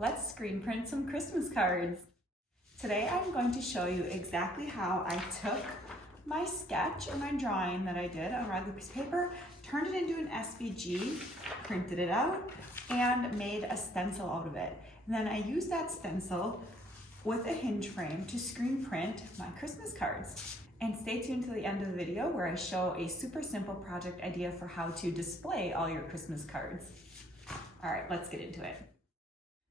Let's screen print some Christmas cards. Today I'm going to show you exactly how I took my sketch or my drawing that I did on a regular piece of paper, turned it into an SVG, printed it out, and made a stencil out of it. And then I used that stencil with a hinge frame to screen print my Christmas cards. And stay tuned to the end of the video where I show a super simple project idea for how to display all your Christmas cards. All right, let's get into it.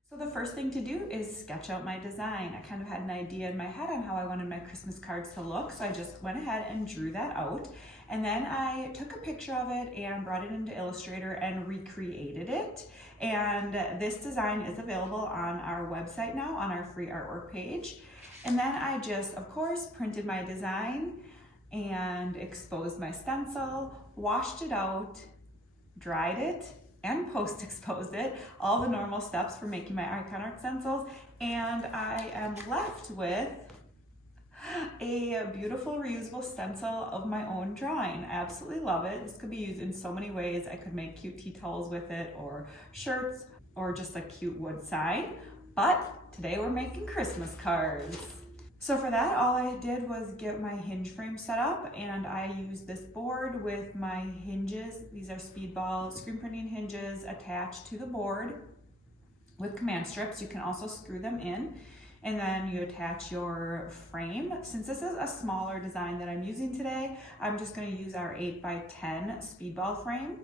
So the first thing to do is sketch out my design. I kind of had an idea in my head on how I wanted my Christmas cards to look, so I just went ahead and drew that out. And then I took a picture of it and brought it into Illustrator and recreated it. And this design is available on our website now, on our free artwork page. And then I just, of course, printed my design and exposed my stencil, washed it out, dried it, and post-exposed it, all the normal steps for making my Ikonart stencils, and I am left with a beautiful reusable stencil of my own drawing. I absolutely love it. This could be used in so many ways. I could make cute tea towels with it, or shirts, or just a cute wood sign, but today we're making Christmas cards. So for that, all I did was get my hinge frame set up, and I used this board with my hinges. These are speedball screen printing hinges attached to the board with command strips. You can also screw them in, and then you attach your frame. Since this is a smaller design that I'm using today, I'm just going to use our 8x10 speedball frame.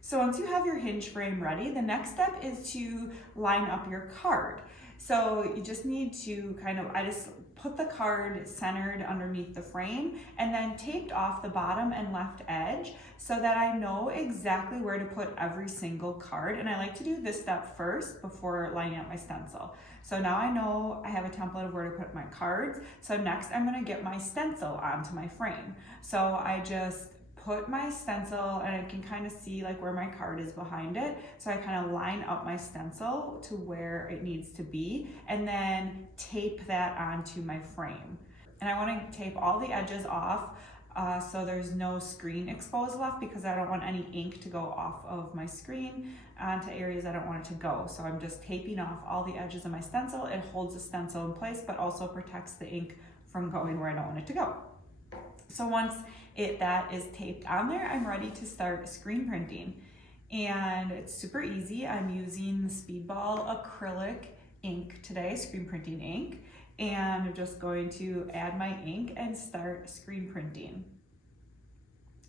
So once you have your hinge frame ready, the next step is to line up your card. So you just need to I just put the card centered underneath the frame and then taped off the bottom and left edge so that I know exactly where to put every single card. And I like to do this step first before lining up my stencil. So now I know I have a template of where to put my cards. So next I'm gonna get my stencil onto my frame. So I just put my stencil, and I can kind of see like where my card is behind it. So I kind of line up my stencil to where it needs to be and then tape that onto my frame. And I want to tape all the edges off so there's no screen exposed left, because I don't want any ink to go off of my screen onto areas I don't want it to go. So I'm just taping off all the edges of my stencil. It holds the stencil in place, but also protects the ink from going where I don't want it to go. So once that is taped on there, I'm ready to start screen printing. And it's super easy. I'm using the Speedball acrylic ink today, screen printing ink. And I'm just going to add my ink and start screen printing.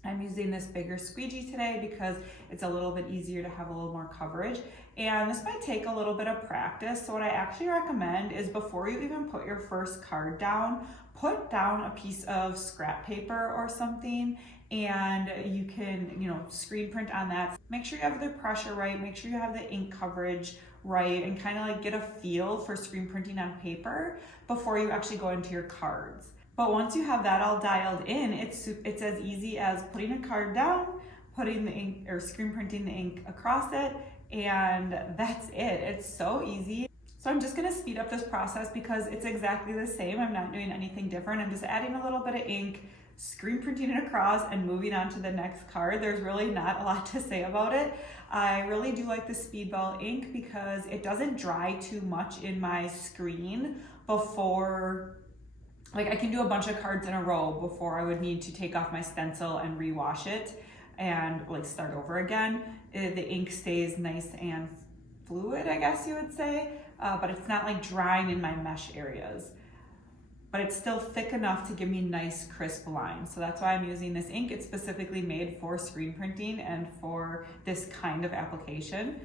I'm using this bigger squeegee today because it's a little bit easier to have a little more coverage. And this might take a little bit of practice. So what I actually recommend is before you even put your first card down, put down a piece of scrap paper or something, and you can, screen print on that. Make sure you have the pressure right, make sure you have the ink coverage right, and kind of like get a feel for screen printing on paper before you actually go into your cards. But once you have that all dialed in, it's as easy as putting a card down, putting the ink or screen printing the ink across it, and that's it. It's so easy. So I'm just gonna speed up this process because it's exactly the same. I'm not doing anything different. I'm just adding a little bit of ink, screen printing it across, and moving on to the next card. There's really not a lot to say about it. I really do like the Speedball ink because it doesn't dry too much in my screen before, I can do a bunch of cards in a row before I would need to take off my stencil and rewash it and start over again. The ink stays nice and fluid, I guess you would say, but it's not drying in my mesh areas. But it's still thick enough to give me nice crisp lines. So that's why I'm using this ink. It's specifically made for screen printing and for this kind of application.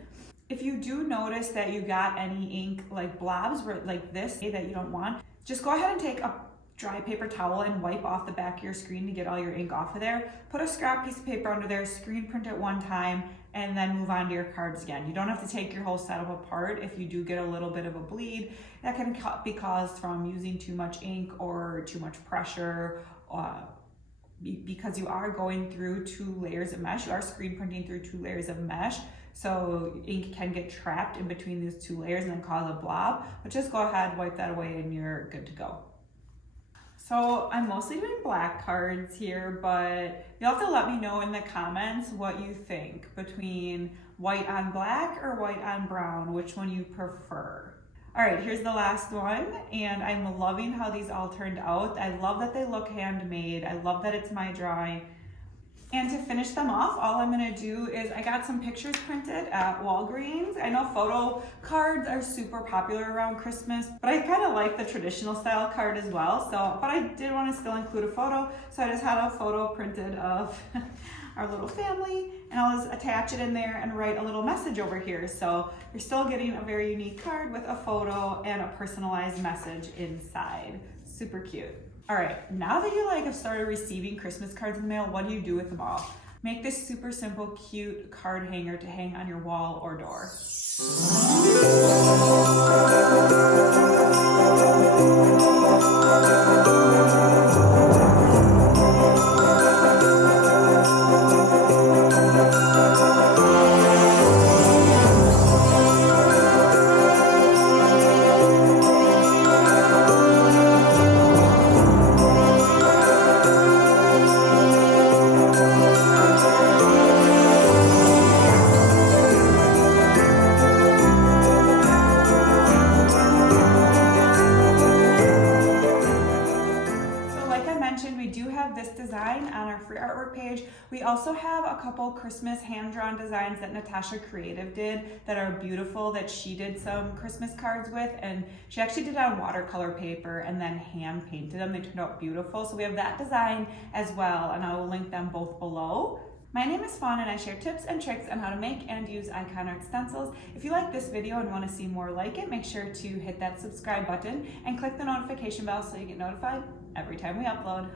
If you do notice that you got any ink blobs like this that you don't want, just go ahead and take a dry paper towel and wipe off the back of your screen to get all your ink off of there. Put a scrap piece of paper under there, screen print it one time, and then move on to your cards again. You don't have to take your whole setup apart if you do get a little bit of a bleed. That can be caused from using too much ink or too much pressure, because you are going through 2 layers of mesh. You are screen printing through 2 layers of mesh. So ink can get trapped in between these 2 layers and then cause a blob. But just go ahead, wipe that away, and you're good to go. So I'm mostly doing black cards here, but you'll have to let me know in the comments what you think between white on black or white on brown, which one you prefer. All right, here's the last one, and I'm loving how these all turned out. I love that they look handmade. I love that it's my drawing. And to finish them off, all I'm gonna do is I got some pictures printed at Walgreens. I know photo cards are super popular around Christmas, but I kind of like the traditional style card as well. But I did want to still include a photo, so I just had a photo printed of our little family, and I'll just attach it in there and write a little message over here. So you're still getting a very unique card with a photo and a personalized message inside. Super cute. All right, now that you have started receiving Christmas cards in the mail, what do you do with them all? Make this super simple, cute card hanger to hang on your wall or door. We do have this design on our free artwork page. We also have a couple Christmas hand-drawn designs that NATACHA Creative did that are beautiful, that she did some Christmas cards with, and she actually did it on watercolor paper and then hand painted them. They turned out beautiful. So we have that design as well, and I will link them both below. My name is Fawn, and I share tips and tricks on how to make and use Ikonart stencils. If you like this video and want to see more like it, make sure to hit that subscribe button and click the notification bell so you get notified every time we upload.